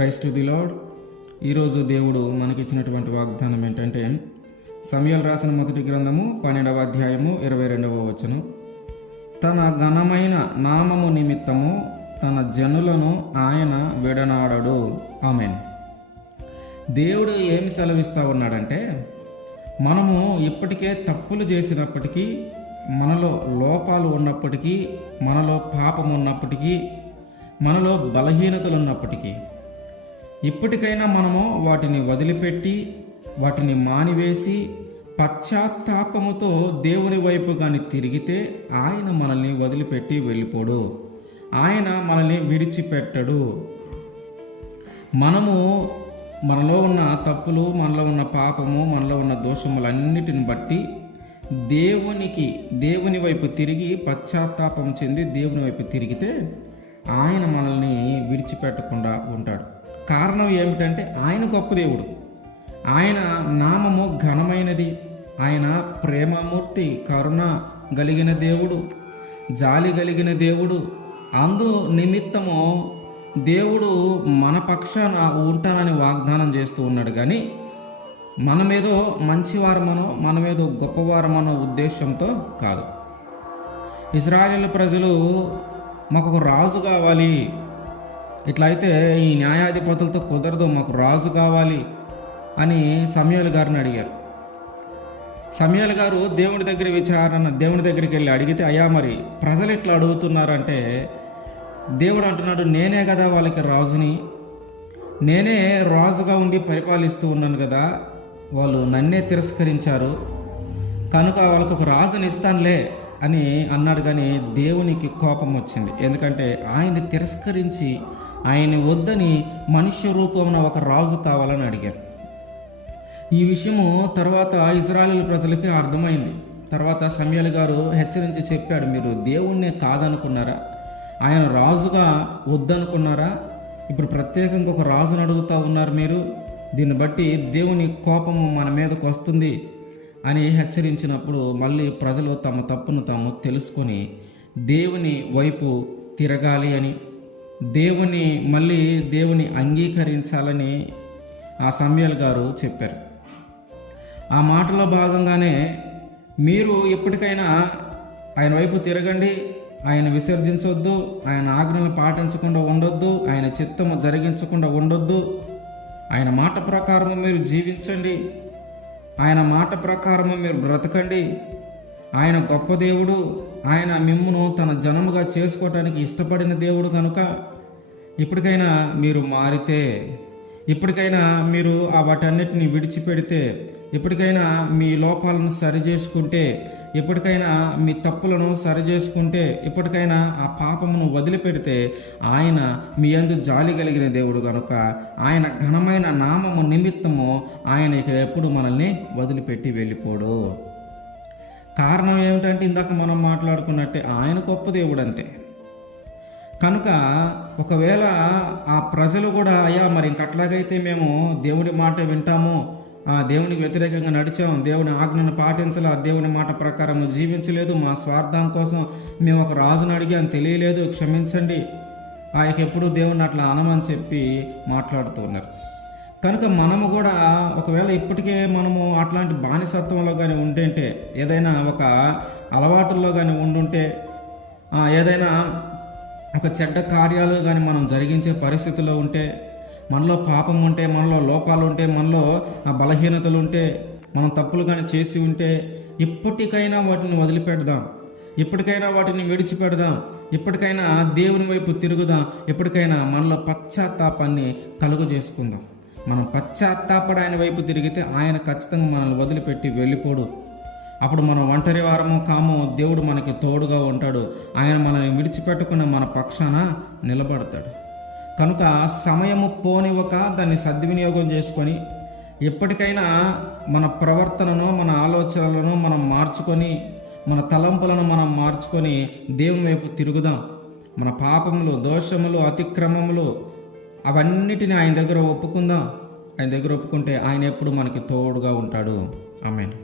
Christ the lord. ఈరోజు దేవుడు మనకిచ్చినటువంటి వాగ్దానం ఏంటంటే, సమూయేలు రాసిన మొదటి గ్రంథము 12వ అధ్యాయము 22వ వచనం. తన ఘనమైన నామము నిమిత్తము తన జనులను ఆయన విడనాడడు. ఆమేన్. దేవుడు ఏమి సెలవిస్తూ ఉన్నాడంటే, మనము ఇప్పటికే తప్పులు చేసినప్పటికీ, మనలో లోపాలు ఉన్నప్పటికీ, మనలో పాపం ఉన్నప్పటికీ, మనలో బలహీనతలు ఉన్నప్పటికీ, ఇప్పటికైనా మనము వాటిని వదిలిపెట్టి, వాటిని మానివేసి, పశ్చాత్తాపముతో దేవుని వైపు కానీ తిరిగితే ఆయన మనల్ని వదిలిపెట్టి వెళ్ళిపోడు. ఆయన మనల్ని విడిచిపెట్టడు. మనలో ఉన్న తప్పులు, మనలో ఉన్న పాపము, మనలో ఉన్న దోషములన్నిటిని బట్టి దేవుని వైపు తిరిగి పశ్చాత్తాపం చెంది దేవుని వైపు తిరిగితే ఆయన మనల్ని విడిచిపెట్టకుండా ఉంటాడు. కారణం ఏమిటంటే, ఆయన గొప్ప దేవుడు, ఆయన నామము ఘనమైనది, ఆయన ప్రేమమూర్తి, కరుణ కలిగిన దేవుడు, జాలి కలిగిన దేవుడు. అందు నిమిత్తము దేవుడు మన పక్షాన ఉంటానని వాగ్దానం చేస్తూ ఉన్నాడు. కానీ మనమేదో మంచివారమనో, మనమేదో గొప్పవారమనో ఉద్దేశంతో కాదు. ఇశ్రాయేలు ప్రజలు మాకు ఒక రాజు కావాలి, ఇట్లయితే ఈ న్యాయాధిపతులతో కుదరదు, మాకు రాజు కావాలి అని సమూయేలు గారిని అడిగారు. సమూయేలు గారు దేవుని దగ్గరికి వెళ్ళి అడిగితే, అయ్యా మరి ప్రజలు ఇట్లా అడుగుతున్నారంటే, దేవుడు అంటున్నాడు, నేనే కదా వాళ్ళకి రాజుని, నేనే రాజుగా ఉండి పరిపాలిస్తూ ఉన్నాను కదా, వాళ్ళు నన్నే తిరస్కరించారు, కనుక వాళ్ళకు ఒక రాజుని ఇస్తానులే అని అన్నాడు. కానీ దేవునికి కోపం వచ్చింది. ఎందుకంటే ఆయన్ని తిరస్కరించి, ఆయన వద్దని మనుష్య రూపమున ఒక రాజు కావాలని అడిగారు. ఈ విషయము తర్వాత ఇశ్రాయేలు ప్రజలకి అర్థమైంది. తర్వాత సమూయేలు గారు హెచ్చరించి చెప్పాడు, మీరు దేవుణ్ణే కాదనుకున్నారా, ఆయన రాజుగా వద్దనుకున్నారా, ఇప్పుడు ప్రత్యేకంగా ఒక రాజును అడుగుతూ ఉన్నారు మీరు, దీన్ని బట్టి దేవుని కోపము మన మీదకు వస్తుంది అని హెచ్చరించినప్పుడు మళ్ళీ ప్రజలు తమ తప్పును తాము తెలుసుకొని దేవుని వైపు తిరగాలి అని, దేవుని అంగీకరించాలని ఆ సమూయేలు గారు చెప్పారు. ఆ మాటలో భాగంగానే మీరు ఎప్పటికైనా ఆయన వైపు తిరగండి, ఆయన విసర్జించొద్దు, ఆయన ఆజ్ఞలను పాటించకుండా ఉండొద్దు, ఆయన చిత్తము జరిగించకుండా ఉండొద్దు, ఆయన మాట ప్రకారము మీరు జీవించండి, ఆయన మాట ప్రకారము మీరు బ్రతకండి. ఆయన గొప్ప దేవుడు, ఆయన మిమ్మును తన జనముగా చేసుకోవటానికి ఇష్టపడిన దేవుడు. కనుక ఇప్పటికైనా మీరు మారితే, ఇప్పటికైనా మీరు వాటన్నిటిని విడిచిపెడితే, ఇప్పటికైనా మీ లోపాలను సరిచేసుకుంటే, ఇప్పటికైనా మీ తప్పులను సరిచేసుకుంటే, ఇప్పటికైనా ఆ పాపమును వదిలిపెడితే ఆయన మీ యందు జాలి కలిగిన దేవుడు కనుక ఆయన ఘనమైన నామము నిమిత్తము ఆయన ఇక ఎప్పుడు మనల్ని వదిలిపెట్టి వెళ్ళిపోడు. కారణం ఏమిటంటే, ఇందాక మనం మాట్లాడుకున్నట్టే ఆయన గొప్ప దేవుడు అంతే. కనుక ఒకవేళ ఆ ప్రజలు కూడా, అయ్యా మరి ఇంకట్లాగైతే మేము దేవుడి మాట వింటాము, దేవునికి వ్యతిరేకంగా నడిచాం, దేవుని ఆజ్ఞను పాటించలే, దేవుని మాట ప్రకారం జీవించలేదు, మా స్వార్థం కోసం మేము ఒక రాజును అడిగాం, తెలియలేదు, క్షమించండి, ఎప్పుడు దేవుని అట్లా అనమని చెప్పి మాట్లాడుతూ ఉన్నారు. కనుక మనము కూడా ఒకవేళ ఇప్పటికే మనము అట్లాంటి బానిసత్వంలో కానీ ఉంటుంటే, ఏదైనా ఒక అలవాటుల్లో కానీ ఉండుంటే, ఏదైనా ఒక చెడ్డ కార్యాలు కానీ మనం జరిగించే పరిస్థితుల్లో ఉంటే, మనలో పాపం ఉంటే, మనలో లోపాలు ఉంటే, మనలో బలహీనతలు ఉంటే, మనం తప్పులు కానీ చేసి ఉంటే, ఇప్పటికైనా వాటిని వదిలిపెడదాం, ఇప్పటికైనా వాటిని విడిచిపెడదాం, ఇప్పటికైనా దేవుని వైపు తిరుగుదాం, ఎప్పటికైనా మనలో పశ్చాత్తాపాన్ని కలుగు చేసుకుందాం. మనం పశ్చాత్తాపడి ఆయన వైపు తిరిగితే ఆయన ఖచ్చితంగా మనల్ని వదిలిపెట్టి వెళ్ళిపోడు. అప్పుడు మనం ఒంటరి వారము కాము, దేవుడు మనకి తోడుగా ఉంటాడు, ఆయన మనల్ని విడిచిపెట్టకుండా మన పక్షాన నిలబడతాడు. కనుక సమయము పోనివ్వక దాన్ని సద్వినియోగం చేసుకొని, ఎప్పటికైనా మన ప్రవర్తనను, మన ఆలోచనలను మనం మార్చుకొని, మన తలంపులను మనం మార్చుకొని దేవుని వైపు తిరుగుదాం. మన పాపములు, దోషములు, అతిక్రమములు అవన్నిటిని ఆయన దగ్గర ఒప్పుకుందాం. ఆయన దగ్గర ఒప్పుకుంటే ఆయన ఎప్పుడు మనకి తోడుగా ఉంటాడు. ఆమేన్.